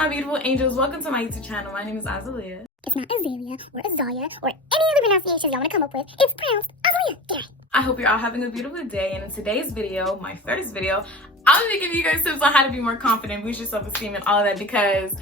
my beautiful angels, welcome to my YouTube channel. My name is Azalea. It's not Azalea or Azalea or any other pronunciations y'all want to come up with. It's pronounced Azalea. Get it. I hope you're all having a beautiful day, and in today's video, my first video, I'm gonna give you guys tips on how to be more confident, boost your self-esteem and all of that, because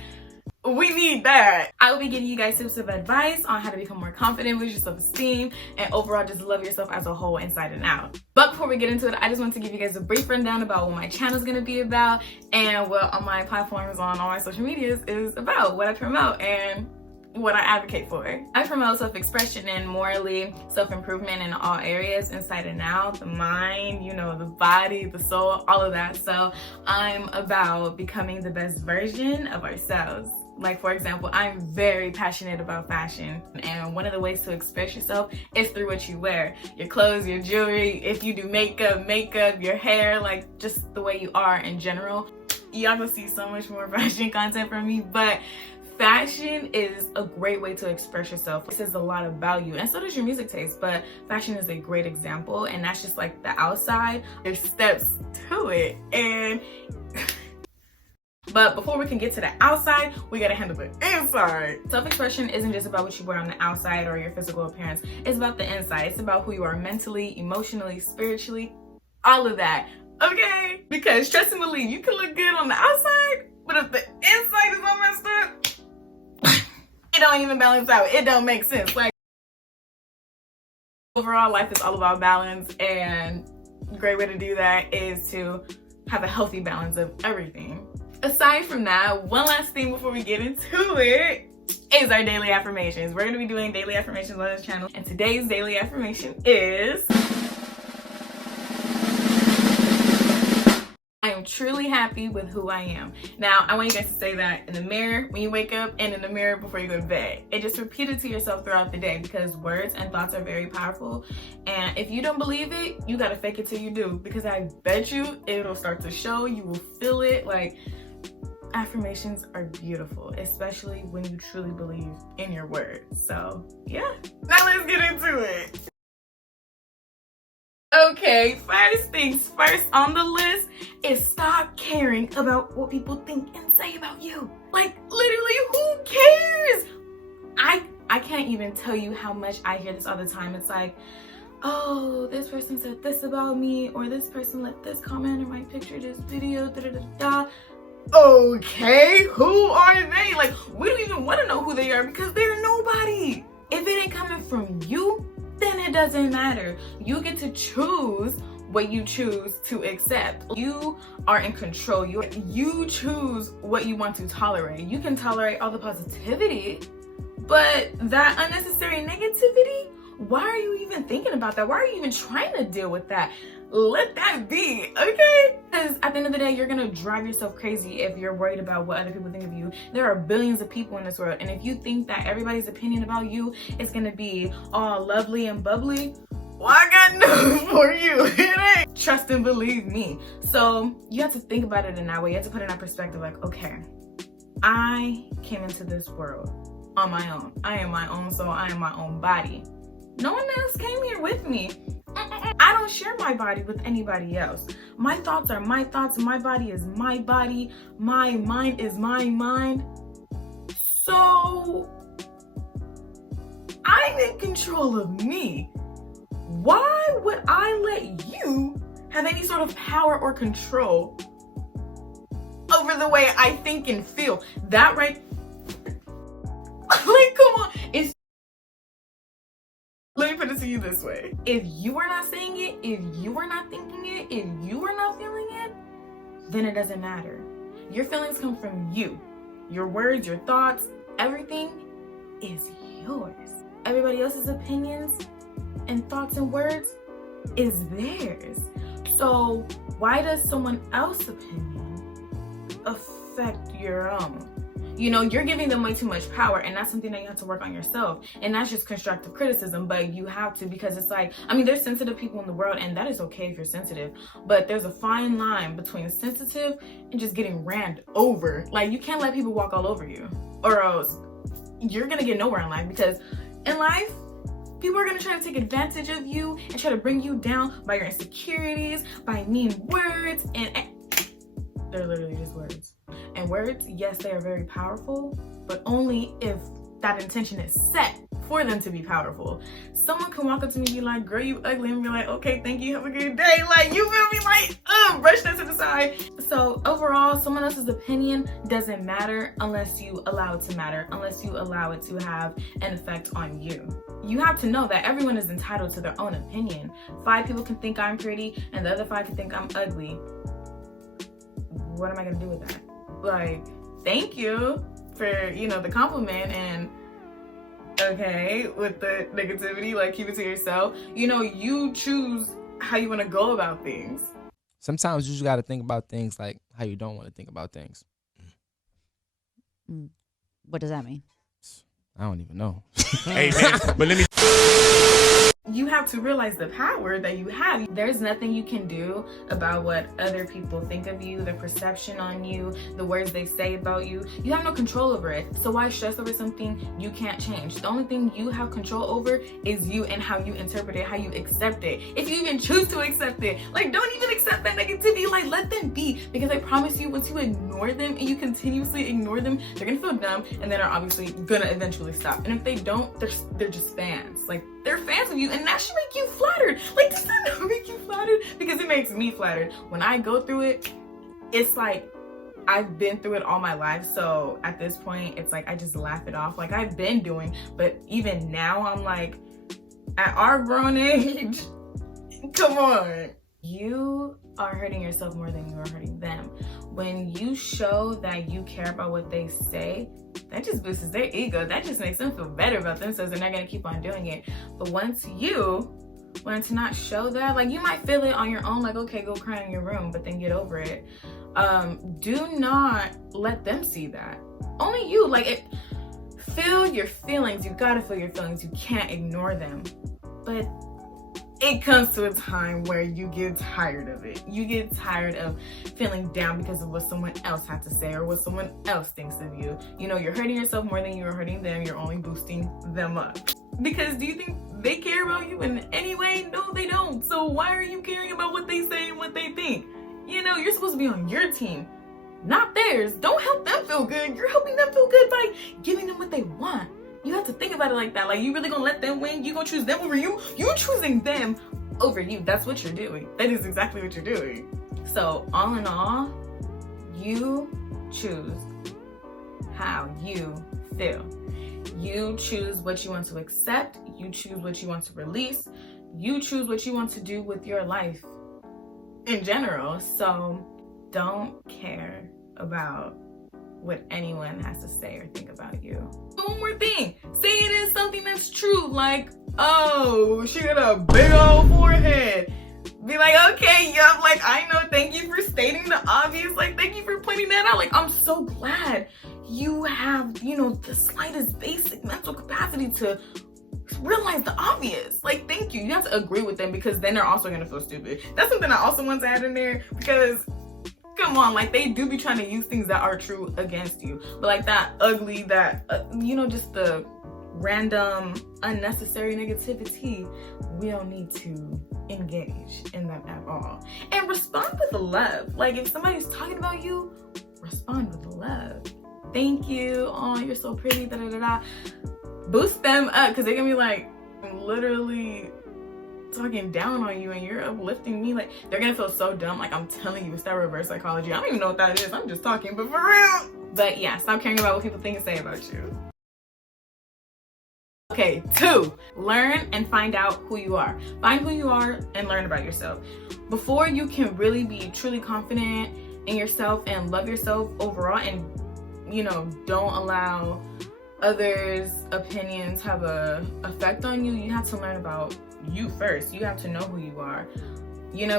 we need that. I will be giving you guys tips of advice on how to become more confident, boost your self-esteem, and overall just love yourself as a whole, inside and out. But before we get into it, I just want to give you guys a brief rundown about what my channel is going to be about and what on my platforms on all my social medias is about, what I promote and what I advocate for. I promote self-expression and morally self-improvement in all areas, inside and out, the mind, you know, the body, the soul, all of that. So I'm about becoming the best version of ourselves. Like, for example, I'm very passionate about fashion, and one of the ways to express yourself is through what you wear. Your clothes, your jewelry, if you do makeup, your hair, like just the way you are in general. Y'all gonna see so much more fashion content from me, but fashion is a great way to express yourself. It says a lot about you, and so does your music taste, but fashion is a great example, and that's just like the outside. There's steps to it, and but before we can get to the outside, we gotta handle the inside. Self-expression isn't just about what you wear on the outside or your physical appearance. It's about the inside. It's about who you are mentally, emotionally, spiritually, all of that, okay? Because trust and believe, you can look good on the outside, but if the inside is all messed up, it don't even balance out. It don't make sense. Like, overall, life is all about balance, and a great way to do that is to have a healthy balance of everything. Aside from that, one last thing before we get into it is our daily affirmations. We're going to be doing daily affirmations on this channel, and today's daily affirmation is: I am truly happy with who I am. Now, I want you guys to say that in the mirror when you wake up and in the mirror before you go to bed. And just repeat it to yourself throughout the day, because words and thoughts are very powerful. And if you don't believe it, you gotta fake it till you do, because I bet you it'll start to show. You will feel it. Like, affirmations are beautiful, especially when you truly believe in your words. So yeah, now let's get into it. Okay, first things first on the list is stop caring about what people think and say about you. Like, literally, who cares? I can't even tell you how much I hear this all the time. It's like, oh, this person said this about me, or this person left this comment in my picture, this video, da da da da. Okay, who are they? Like, we don't even want to know who they are, because they're nobody. If it ain't coming from you, then it doesn't matter. You get to choose what you choose to accept. You are in control. You choose what you want to tolerate. You can tolerate all the positivity, but that unnecessary negativity, why are you even thinking about that? Why are you even trying to deal with that? Let that be, okay? Because at the end of the day, you're gonna drive yourself crazy if you're worried about what other people think of you. There are billions of people in this world, and if you think that everybody's opinion about you is gonna be all lovely and bubbly, well, I got news for you. It ain't. Trust and believe me. So you have to think about it in that way. You have to put it in that perspective, like, okay, I came into this world on my own. I am my own soul. I am my own body. No one else came here with me. I don't share my body with anybody else. My thoughts are my thoughts. My body is my body. My mind is my mind. So I'm in control of me. Why would I let you have any sort of power or control over the way I think and feel? That right? Like, come on. Let me put it to you this way. If you are not saying it, if you are not thinking it, if you are not feeling it, then it doesn't matter. Your feelings come from you. Your words, your thoughts, everything is yours. Everybody else's opinions and thoughts and words is theirs. So why does someone else's opinion affect your own? You know, you're giving them way too much power, and that's something that you have to work on yourself. And that's just constructive criticism, but you have to, because it's like, I mean, there's sensitive people in the world, and that is okay if you're sensitive, but there's a fine line between sensitive and just getting rammed over. Like, you can't let people walk all over you, or else you're gonna get nowhere in life, because in life, people are gonna try to take advantage of you and try to bring you down by your insecurities, by mean words, and They're literally just words. And words, yes, they are very powerful, but only if that intention is set for them to be powerful. Someone can walk up to me and be like, girl, you ugly, and be like, okay, thank you, have a good day. Like, you feel me? Like, brush that to the side. So overall, someone else's opinion doesn't matter unless you allow it to matter, unless you allow it to have an effect on you. You have to know that everyone is entitled to their own opinion. 5 people can think I'm pretty and the other 5 can think I'm ugly. What am I gonna do with that? Like, thank you for, the compliment, and okay, with the negativity, like, keep it to yourself. You choose how you want to go about things. Sometimes you just got to think about things like how you don't want to think about things. What does that mean? I don't even know. Hey, man, but let me... You have to realize the power that you have. There's nothing you can do about what other people think of you, their perception on you, the words they say about you. You have no control over it. So why stress over something you can't change? The only thing you have control over is you and how you interpret it, how you accept it. If you even choose to accept it, like, don't even accept that negativity. Like, let them be. Because I promise you, once you ignore them and you continuously ignore them, they're gonna feel dumb and then are obviously gonna eventually stop. And if they don't, they're just fans. Like, they're fans of you, and that should make you flattered. Like, does that not make you flattered? Because it makes me flattered. When I go through it, it's like I've been through it all my life. So at this point, it's like I just laugh it off, like I've been doing. But even now, I'm like, at our grown age, come on. You are hurting yourself more than you are hurting them. When you show that you care about what they say, that just boosts their ego. That just makes them feel better about themselves, and they're gonna keep on doing it. But once you want to not show that, like, you might feel it on your own, like, okay, go cry in your room, but then get over it. Do not let them see that. Only you, feel your feelings. You gotta feel your feelings. You can't ignore them. But it comes to a time where you get tired of it. You get tired of feeling down because of what someone else had to say or what someone else thinks of you. You're hurting yourself more than you're hurting them. You're only boosting them up. Because do you think they care about you in any way? No, they don't. So why are you caring about what they say and what they think? You're supposed to be on your team, not theirs. Don't help them feel good. You're helping them feel good by giving them what they want. You have to think about it like that. Like, you really gonna let them win? You gonna choose them over you? You're choosing them over you. That's what you're doing. That is exactly what you're doing. So all in all, you choose how you feel. You choose what you want to accept. You choose what you want to release. You choose what you want to do with your life in general. So don't care about what anyone has to say or think about you. One more thing, say it is something that's true, like, oh, she got a big old forehead. Be like, okay, yup, like, I know, thank you for stating the obvious, like, thank you for pointing that out. Like, I'm so glad you have, the slightest basic mental capacity to realize the obvious. Like, thank you. You have to agree with them, because then they're also gonna feel stupid. That's something I also want to add in there, because come on, like, they do be trying to use things that are true against you. But like that ugly, that, just the random, unnecessary negativity, we don't need to engage in that at all. And respond with love. Like, if somebody's talking about you, respond with love. Thank you. Oh, you're so pretty, da da da da. Boost them up, because they're gonna be like, literally talking down on you, and you're uplifting me. Like, they're gonna feel so dumb. Like, I'm telling you, it's that reverse psychology. I don't even know what that is. I'm just talking, but for real. But yeah, stop caring about what people think and say about you. Okay, 2, learn and find out who you are. Find who you are and learn about yourself. Before you can really be truly confident in yourself and love yourself overall, and don't allow others' opinions have a effect on you, you have to learn about you first. You have to know who you are,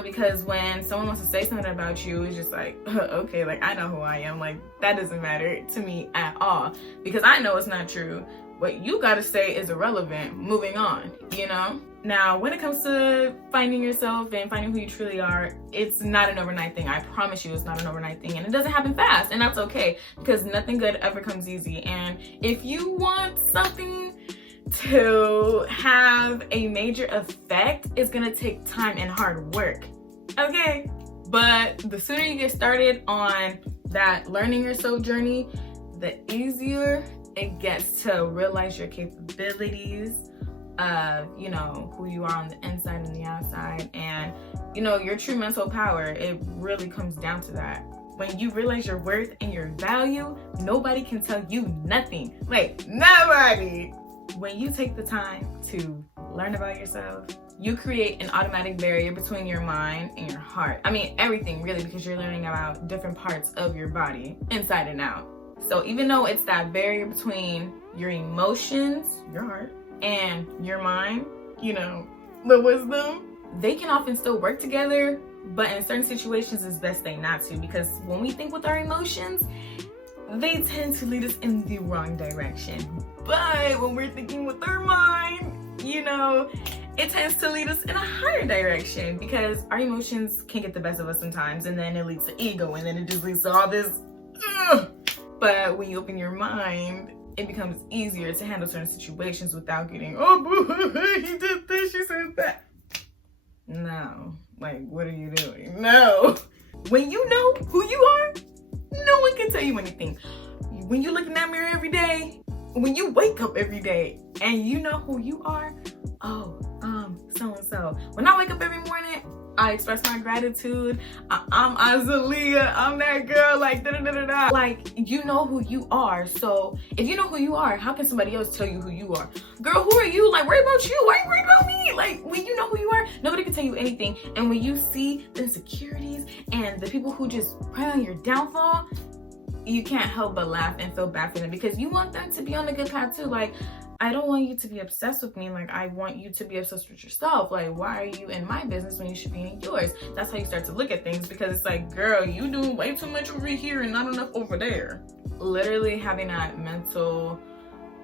because when someone wants to say something about you, it's just like, okay, like, I know who I am. Like, that doesn't matter to me at all, because I know it's not true. What you gotta say is irrelevant. Moving on, Now, when it comes to finding yourself and finding who you truly are, it's not an overnight thing. I promise you, it's not an overnight thing, and it doesn't happen fast, and that's okay, because nothing good ever comes easy. And if you want something to have a major effect, it's gonna take time and hard work, okay? But the sooner you get started on that learning yourself journey, the easier it gets to realize your capabilities of, you know, who you are on the inside and the outside, and, you know, your true mental power. It really comes down to that. When you realize your worth and your value, nobody can tell you nothing. Like, nobody. When you take the time to learn about yourself, you create an automatic barrier between your mind and your heart. I mean, everything really, because you're learning about different parts of your body, inside and out. So even though it's that barrier between your emotions, your heart, and your mind, you know, the wisdom, they can often still work together, but in certain situations it's best they not to, because when we think with our emotions, they tend to lead us in the wrong direction. But when we're thinking with our mind, you know, it tends to lead us in a higher direction, because our emotions can get the best of us sometimes, and then it leads to ego, and then it just leads to all this. But when you open your mind, it becomes easier to handle certain situations without getting, oh, boo, he did this, she said that. No, like, what are you doing? No. When you know who you are, no one can tell you anything. When you look in that mirror every day, when you wake up every day and you know who you are, oh, so-and-so. When I wake up every morning, I express my gratitude. I'm Azalea. I'm that girl, like, da-da-da-da-da. Like, you know who you are. So if you know who you are, how can somebody else tell you who you are? Girl, who are you? Like, worry about you. Why are you worried about me? Like, when you know who you are, nobody can tell you anything. And when you see the insecurities and the people who just prey on your downfall, you can't help but laugh and feel bad for them, because you want them to be on a good path too. Like, I don't want you to be obsessed with me. Like, I want you to be obsessed with yourself. Like, why are you in my business when you should be in yours? That's how you start to look at things, because it's like, girl, you doing way too much over here and not enough over there. Literally having that mental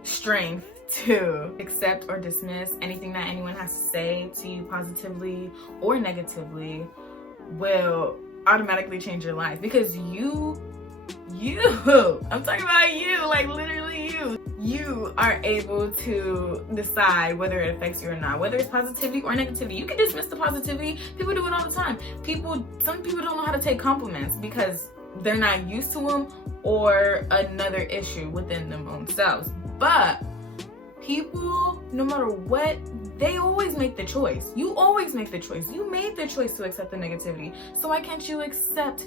strength to accept or dismiss anything that anyone has to say to you, positively or negatively, will automatically change your life, because I'm talking about you, like literally you are able to decide whether it affects you or not, whether it's positivity or negativity. You can dismiss the positivity. People do it all the time. Some people don't know how to take compliments because they're not used to them, or another issue within them themselves. But people, no matter what, they always make the choice. You always make the choice. You made the choice to accept the negativity. So why can't you accept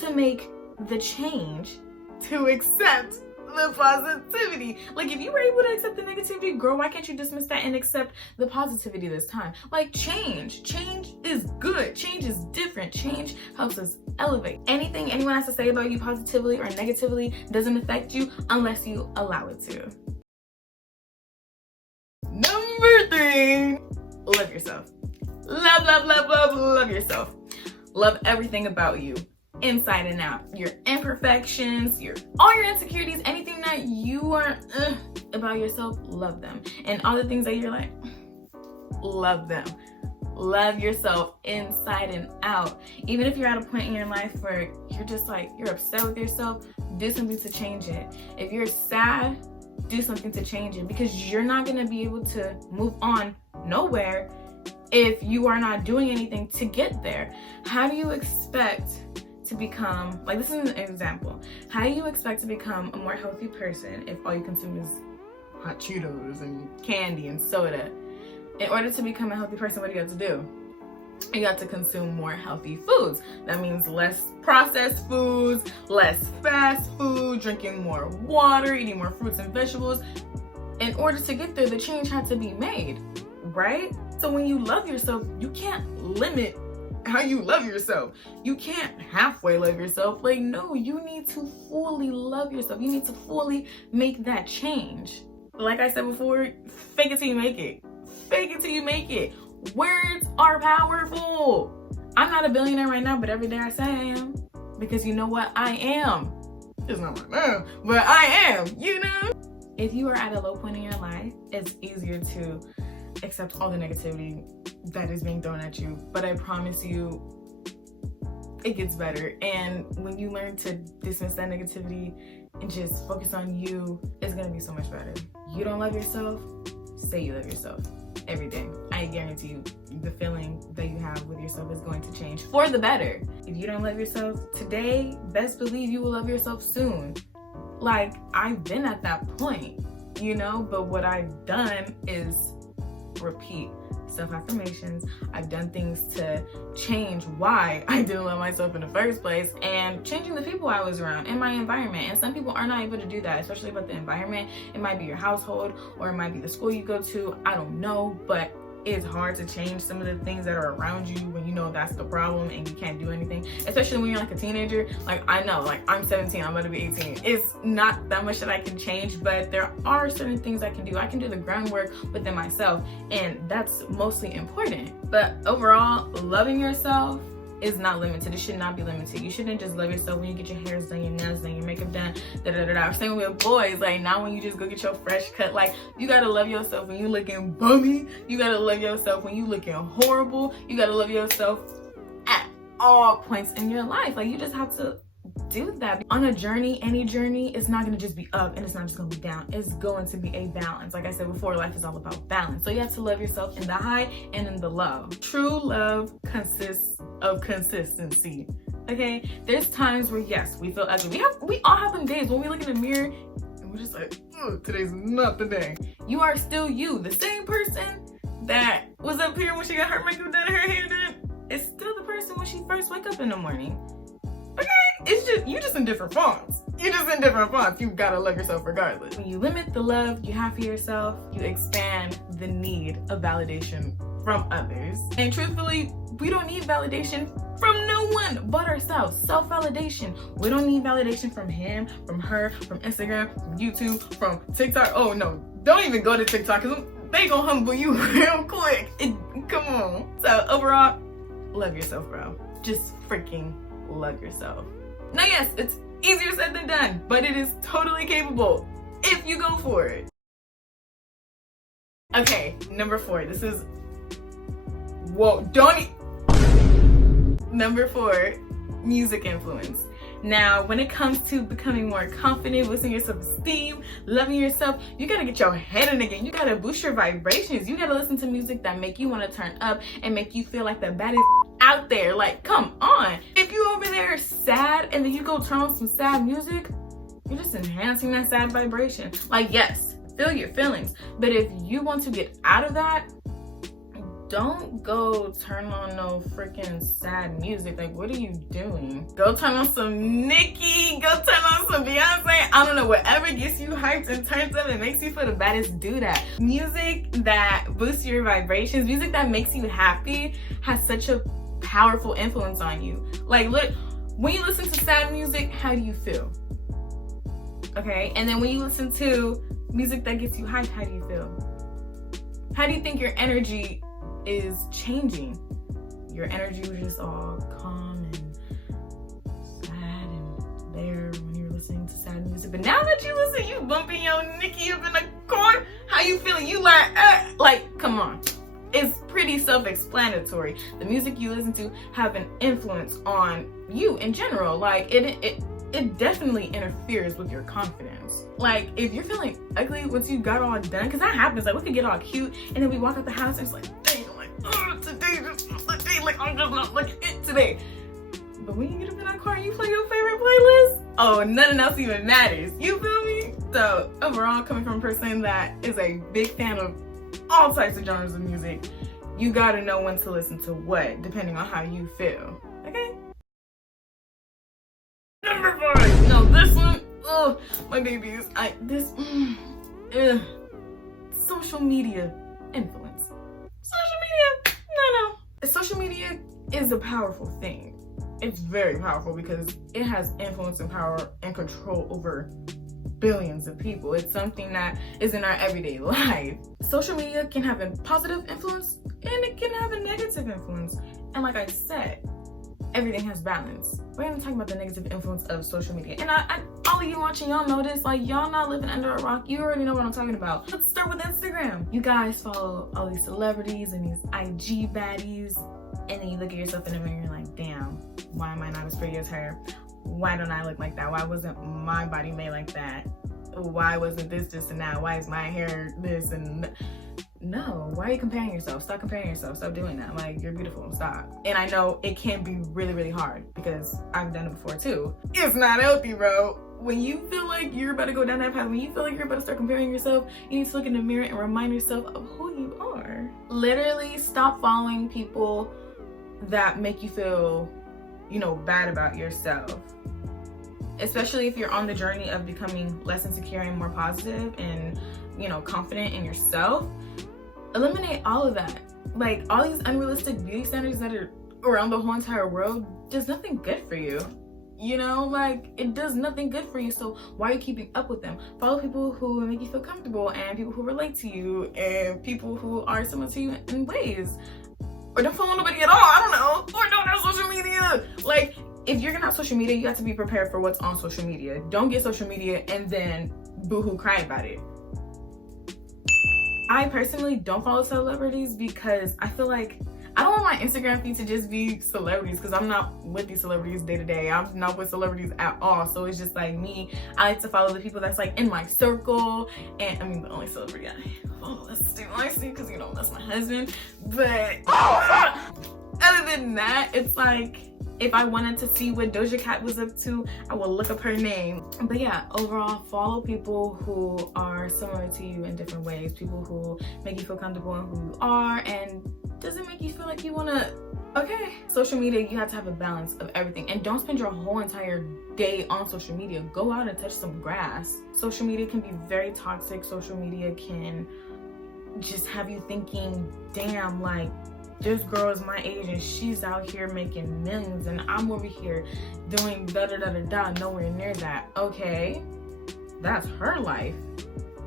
to make the change to accept the positivity? Like, if you were able to accept the negativity, girl, why can't you dismiss that and accept the positivity this time? Like, change is good. Change is different. Change helps us elevate. Anything anyone has to say about you positively or negatively doesn't affect you unless you allow it to. Number 3, love yourself. Love yourself. Love everything about you, inside and out. Your imperfections, all your insecurities, anything that you are about yourself, love them. And all the things that you're like, love them. Love yourself inside and out. Even if you're at a point in your life where you're just like, you're upset with yourself, do something to change it. If you're sad, do something to change it, because you're not going to be able to move on nowhere if you are not doing anything to get there. How do you expect to become, like, this is an example, how do you expect to become a more healthy person if all you consume is hot Cheetos and candy and soda? In order to become a healthy person, what do you have to do? You have to consume more healthy foods. That means less processed foods, less fast food, drinking more water, eating more fruits and vegetables. In order to get there, the change had to be made, right? So when you love yourself, you can't limit how you love yourself. You can't halfway love yourself. Like, no, you need to fully love yourself. You need to fully make that change. Like I said before, fake it till you make it. Fake it till you make it. Words are powerful. I'm not a billionaire right now, but every day I say I am. Because you know what? I am. It's not right now, but I am, you know? If you are at a low point in your life, it's easier to accept all the negativity that is being thrown at you. But I promise you, it gets better. And when you learn to dismiss that negativity and just focus on you, it's gonna be so much better. You don't love yourself? Say you love yourself every day. I guarantee you the feeling that you have with yourself is going to change for the better. If you don't love yourself today, best believe you will love yourself soon. Like, I've been at that point, you know, but what I've done is repeat self-affirmations. I've done things to change why I didn't love myself in the first place, and changing the people I was around in my environment. And some people are not able to do that, especially about the environment. It might be your household, or it might be the school you go to. I don't know, but it's hard to change some of the things that are around you when you know that's the problem and you can't do anything, especially when you're like a teenager. Like, I know, like, I'm 17, I'm about to be 18. It's not that much that I can change, but there are certain things I can do. I can do the groundwork within myself, and that's mostly important. But overall, loving yourself is not limited. It should not be limited. You shouldn't just love yourself when you get your hair done, your nails done, your makeup done, Same with boys. Like, not when you just go get your fresh cut. Like, you gotta love yourself when you looking bummy. You gotta love yourself when you looking horrible. You gotta love yourself at all points in your life. Like, you just have to do that. On a journey, any journey, it's not gonna just be up and it's not just gonna be down. It's going to be a balance. Like I said before, life is all about balance. So you have to love yourself in the high and in the low. True love consists of consistency. Okay, there's times where, yes, we feel ugly. We all have them days when we look in the mirror and we're just like, oh, today's not the day. You are still you. The same person that was up here when she got her makeup done and her hair done is still the person when she first wake up in the morning. Okay, it's just, you just in different fonts. You just in different fonts. You gotta love yourself regardless. When you limit the love you have for yourself, you expand the need of validation from others. And truthfully, we don't need validation from no one but ourselves. Self-validation. We don't need validation from him, from her, from Instagram, from YouTube, from TikTok. Oh no, don't even go to TikTok because they gonna humble you real quick. Come on. So overall, love yourself, bro. Just freaking love yourself. Now, yes, it's easier said than done, but it is totally capable if you go for it. Okay, number 4. This is, whoa, Number 4, music influence. Now, when it comes to becoming more confident, boosting your self-esteem, loving yourself, you gotta get your head in again. You gotta boost your vibrations. You gotta listen to music that make you want to turn up and make you feel like the baddest out there. Like, come on. If you over there sad and then you go turn on some sad music, you're just enhancing that sad vibration. Like, yes, feel your feelings, but if you want to get out of that, don't go turn on no freaking sad music. Like, what are you doing? Go turn on some Nicki, go turn on some Beyonce. I don't know, whatever gets you hyped and turns up and makes you feel the baddest, do that. Music that boosts your vibrations, music that makes you happy has such a powerful influence on you. Like, look, when you listen to sad music, how do you feel? Okay, and then when you listen to music that gets you hyped, how do you feel? How do you think your energy is changing? Your energy was just all calm and sad and there when you're listening to sad music. But now that you listen, you bumping your Nicki up in the corner, how you feeling? You like, come on. It's pretty self-explanatory. The music you listen to have an influence on you in general. Like, it definitely interferes with your confidence. Like, if you're feeling ugly once you got all done, because that happens, like, we could get all cute and then we walk out the house and it's like, dang, like, oh, today, like, I'm just not looking it today. But when you get up in that car and you play your favorite playlist, oh, nothing else even matters. You feel me? So overall, coming from a person that is a big fan of all types of genres of music, you gotta know when to listen to what, depending on how you feel. Okay? Number 5. No, this one, oh, my babies. Social media influence. Social media, no. Social media is a powerful thing. It's very powerful because it has influence and power and control over billions of people. It's something that is in our everyday life. Social media can have a positive influence and it can have a negative influence. And like I said, everything has balance. We're gonna talk about the negative influence of social media. And all of you watching, y'all know this. Like, y'all not living under a rock. You already know what I'm talking about. Let's start with Instagram. You guys follow all these celebrities and these IG baddies, and then you look at yourself in the mirror and you're like, damn, why am I not as pretty as her? Why don't I look like that? Why wasn't my body made like that? Why wasn't this and that? Why is my hair this and no, why are you comparing yourself? Stop comparing yourself. Stop doing that. Like, you're beautiful. Stop. And I know it can be really, really hard because I've done it before too. It's not healthy, bro. When you feel like you're about to go down that path, when you feel like you're about to start comparing yourself, you need to look in the mirror and remind yourself of who you are. Literally stop following people that make you feel, you know, bad about yourself. Especially if you're on the journey of becoming less insecure and more positive and, you know, confident in yourself. Eliminate all of that. Like, all these unrealistic beauty standards that are around the whole entire world does nothing good for you. You know, like, it does nothing good for you. So why are you keeping up with them? Follow people who make you feel comfortable and people who relate to you and people who are similar to you in ways. Or don't follow nobody at all, I don't know. Or don't have social media. Like, if you're gonna have social media, you have to be prepared for what's on social media. Don't get social media and then boo-hoo cry about it. I personally don't follow celebrities because I feel like I don't want my Instagram feed to just be celebrities because I'm not with these celebrities day to day. I'm not with celebrities at all. So it's just like me. I like to follow the people that's like in my circle. And I mean, the only celebrity I follow is Steve because, you know, that's my husband. But other than that, it's like, if I wanted to see what Doja Cat was up to, I will look up her name. But yeah, overall, follow people who are similar to you in different ways. People who make you feel comfortable in who you are and doesn't make you feel like you wanna, okay. Social media, you have to have a balance of everything. And don't spend your whole entire day on social media. Go out and touch some grass. Social media can be very toxic. Social media can just have you thinking, damn, like, this girl is my age and she's out here making millions and I'm over here doing da-da-da-da-da, nowhere near that. Okay, that's her life.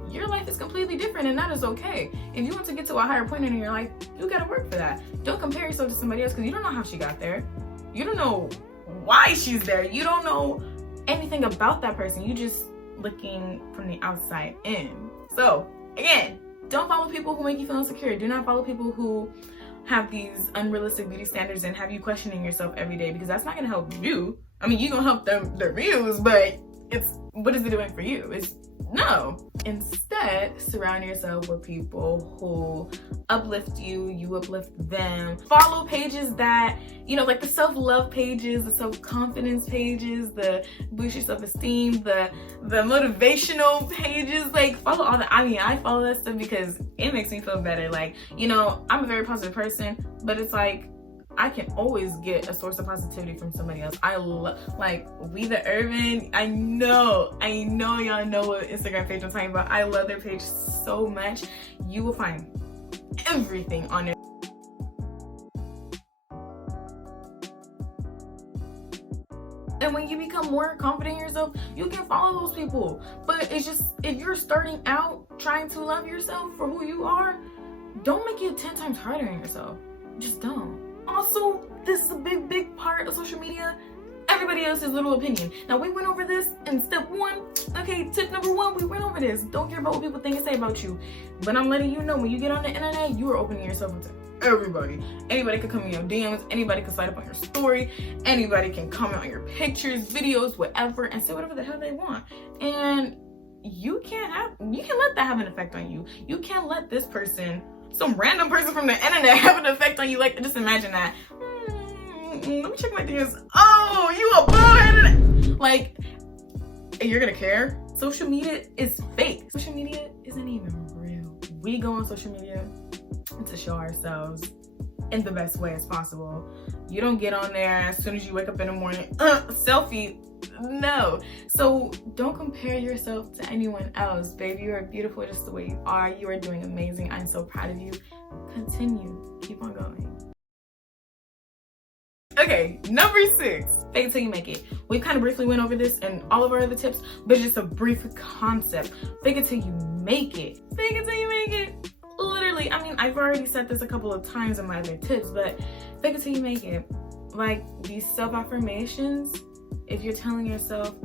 Your life is completely different and that is okay. If you want to get to a higher point in your life, you gotta work for that. Don't compare yourself to somebody else because you don't know how she got there. You don't know why she's there. You don't know anything about that person. You just looking from the outside in. So again, don't follow people who make you feel insecure. Do not follow people who have these unrealistic beauty standards and have you questioning yourself every day because that's not gonna help you. I mean, you're gonna help them, their views, but what is it doing for you? It's no. Instead, surround yourself with people who uplift you, you uplift them. Follow pages that, you know, like the self-love pages, the self-confidence pages, the boost your self-esteem, the motivational pages. Like, follow all that. I mean, I follow that stuff because it makes me feel better. Like, you know, I'm a very positive person, but it's like, I can always get a source of positivity from somebody else. I love, like, We The Urban. I know y'all know what Instagram page I'm talking about. I love their page so much. You will find everything on it. And when you become more confident in yourself, you can follow those people. But it's just, if you're starting out trying to love yourself for who you are, don't make it 10 times harder on yourself. Just don't. Also, this is a big part of social media. Everybody else's little opinion. Now, we went over this in step 1. Okay, tip number 1, we went over this. Don't care about what people think and say about you. But I'm letting you know, when you get on the internet, you are opening yourself up to everybody. Anybody can come in your DMs. Anybody can slide up on your story. Anybody can comment on your pictures, videos, whatever, and say whatever the hell they want. And you can let that have an effect on you. You can't let this person, some random person from the internet, have an effect on you. Like, just imagine that. Let me check my DMs. Oh, you a bullheaded. Like, you're gonna care? Social media is fake. Social media isn't even real. We go on social media to show ourselves in the best way as possible. You don't get on there as soon as you wake up in the morning, selfie. No. So don't compare yourself to anyone else, babe. You are beautiful just the way you are. You are doing amazing. I'm so proud of you. Continue. Keep on going. Okay, number 6, fake it till you make it. We kind of briefly went over this in all of our other tips, but it's just a brief concept. Fake it till you make it. Fake it till you make it. Literally, I mean, I've already said this a couple of times in my other tips, but fake it till you make it. Like, these self-affirmations, if you're telling yourself,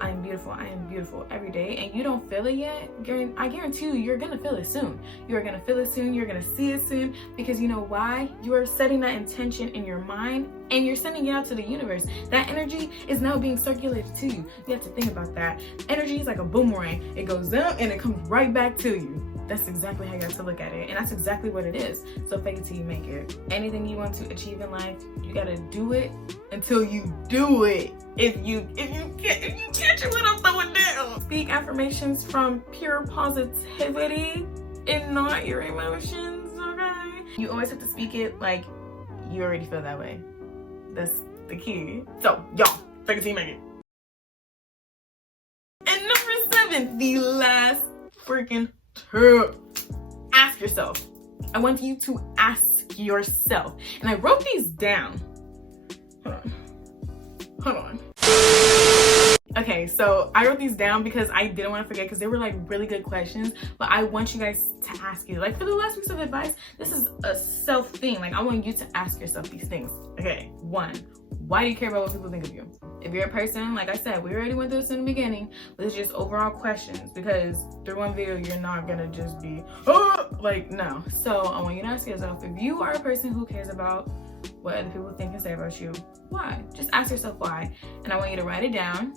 I am beautiful every day, and you don't feel it yet, I guarantee you, you're gonna feel it soon. You're gonna feel it soon, you're gonna see it soon, because you know why? You are setting that intention in your mind, and you're sending it out to the universe. That energy is now being circulated to you. You have to think about that. Energy is like a boomerang. It goes up and it comes right back to you. That's exactly how you have to look at it, and that's exactly what it is. So fake it till you make it. Anything you want to achieve in life, you gotta do it until you do it. If you catch what I'm throwing down. Speak affirmations from pure positivity and not your emotions, okay? You always have to speak it like you already feel that way. That's the key. So y'all, fake it till you make it. And number 7, the last freaking tip. Ask yourself. I want you to ask yourself. And I wrote these down. Hold on. Okay, so I wrote these down because I didn't want to forget, because they were like really good questions, but I want you guys to ask you. Like for the last weeks of advice, this is a self thing. Like I want you to ask yourself these things. Okay, 1, why do you care about what people think of you? If you're a person, like I said, we already went through this in the beginning, but it's just overall questions, because through one video, you're not gonna just be, oh, like, no. So I want you to ask yourself, if you are a person who cares about what other people think and say about you, why? Just ask yourself why. And I want you to write it down,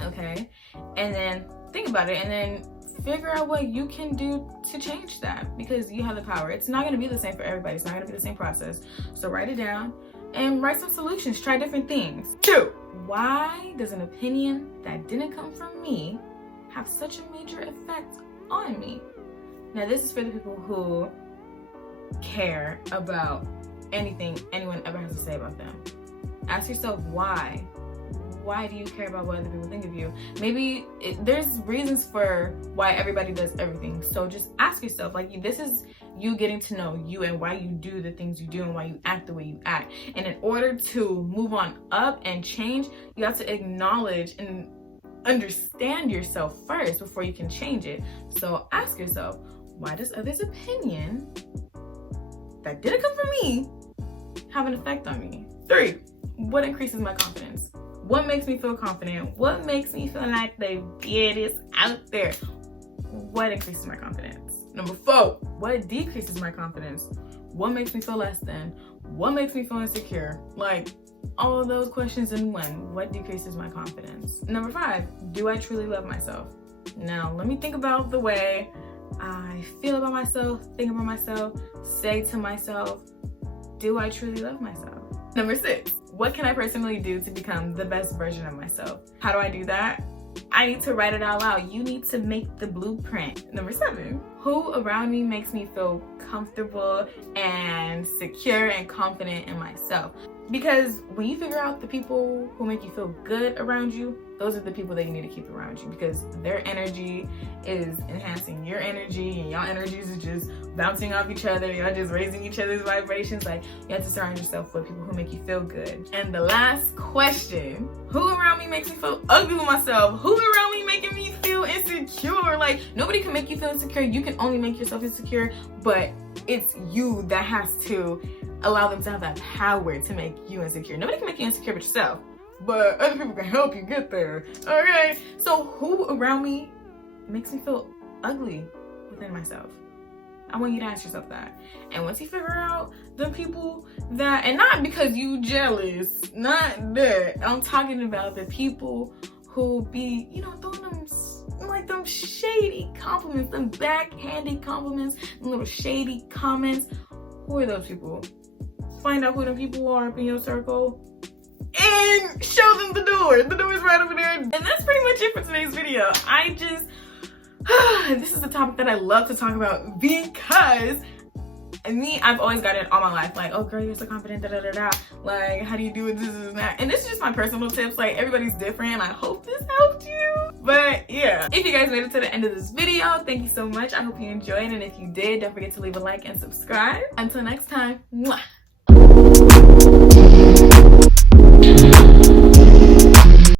okay? And then think about it, and then figure out what you can do to change that, because you have the power. It's not gonna be the same for everybody. It's not gonna be the same process. So write it down and write some solutions. Try different things. 2, why does an opinion that didn't come from me have such a major effect on me? Now this is for the people who care about anything anyone ever has to say about them. Ask yourself why. Why do you care about what other people think of you? Maybe there's reasons for why everybody does everything. So just ask yourself, like, this is you getting to know you and why you do the things you do and why you act the way you act. And in order to move on up and change, you have to acknowledge and understand yourself first before you can change it. So ask yourself, why does others' opinion that didn't come from me have an effect on me? 3, what increases my confidence? What makes me feel confident? What makes me feel like the baddest out there? What increases my confidence? Number 4, what decreases my confidence? What makes me feel less than? What makes me feel insecure? Like, all of those questions in one. What decreases my confidence? Number 5, do I truly love myself? Now, let me think about the way I feel about myself, think about myself, say to myself, do I truly love myself? Number 6, what can I personally do to become the best version of myself? How do I do that? I need to write it out loud. You need to make the blueprint. Number 7, who around me makes me feel comfortable and secure and confident in myself? Because when you figure out the people who make you feel good around you, those are the people that you need to keep around you, because their energy is enhancing your energy, and y'all energies are just bouncing off each other. Y'all just raising each other's vibrations. Like, you have to surround yourself with people who make you feel good. And the last question, who around me makes me feel ugly with myself? Who around me making me feel insecure? Like, nobody can make you feel insecure. You can only make yourself insecure, but it's you that has to allow them to have that power to make you insecure. Nobody can make you insecure but yourself, but other people can help you get there. Okay, so who around me makes me feel ugly within myself? I want you to ask yourself that. And once you figure out the people that, and not because you jealous, not that, I'm talking about the people who be, throwing them like them shady compliments, them backhanded compliments, them little shady comments. Who are those people? Find out who the people are up in your circle and show them the door. The door is right over there. And that's pretty much it for today's video. This is a topic that I love to talk about, because I've always got it all my life. Like, oh girl, you're so confident, like, how do you do it, this and that? And this is just my personal tips. Like, everybody's different. I hope this helped you. But yeah, if you guys made it to the end of this video, thank you so much. I hope you enjoyed, and if you did, don't forget to leave a like and subscribe. Until next time, mwah.